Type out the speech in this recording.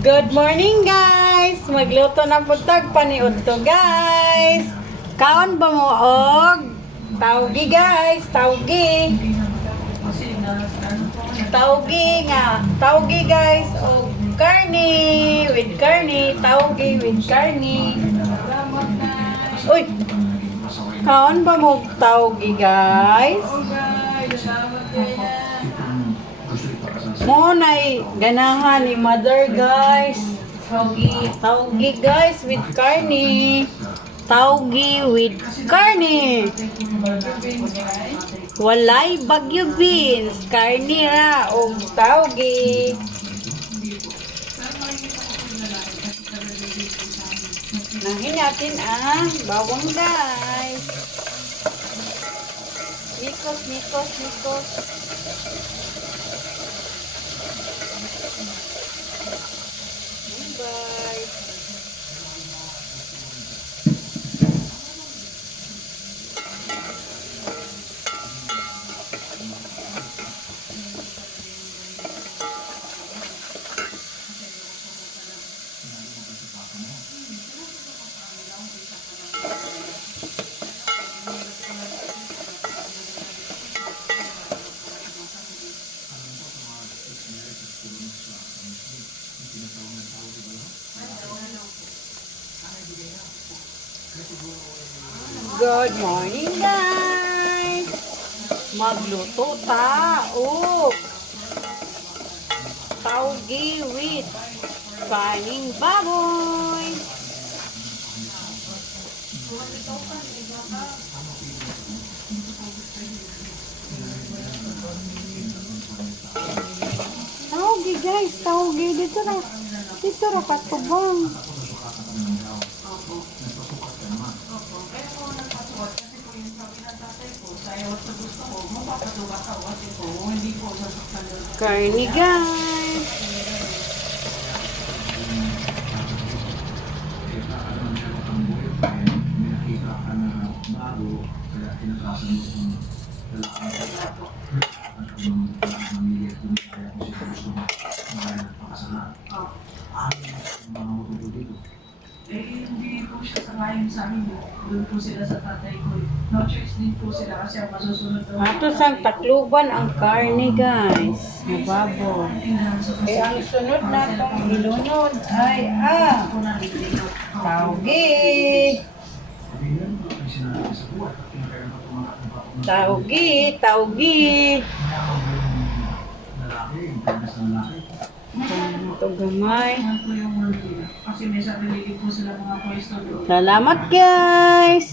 Good morning guys! Magluto na putag paniud to guys. Kaon ba mo og tawgi guys, tawgi. Tawgi guys og karni with karni, tawgi with karni. Uy. Kaon ba mo tawgi guys? Mo nay ganahan ni mother guys. Taugi guys with karni. Taugi with karni. Walay bagyo beans, karni ra o taugi. Nahin natin ang bawang guys. Nikos. Bye. Good morning guys! Magluto ta og taugi with kaning baboy. Taugi guys, taugi dito ra patubang. Karni guys. Hindi po siya sangayon sa amin. Doon po sila sa tatay ko. No choice din po sila kasi ang masusunod daw. Ato sang takluban ang karni guys. Mababo. Eh ang sunod na tong ilunod ay taugi. Taugi. Ito gamay. Kasi may sarili po sila mga pwesto doon. Salamat guys!